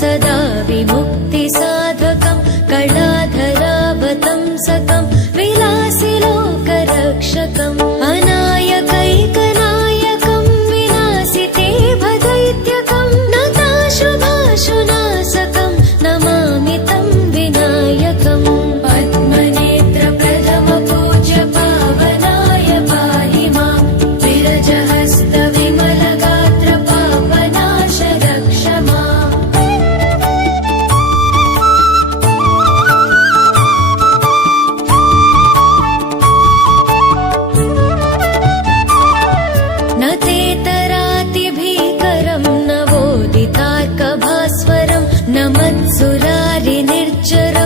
सदा विमुक्तिसाधकं कलाधरावतंसकं विलासि लोकरक्षकम् अनायकैकनायकं विनाशिते भदैत्यकं नताशुभाशुनाशकं नमामि तं विनायकम् पद्मनेत्रप्रथमपूज्य पावनाय पाहि मां विरजहस्त विमलगात्र पापनाश रक्ष माम् न तेतरातिभीकरं नवोदितार्कभास्वरं न मत्सुरारिनिर्जरं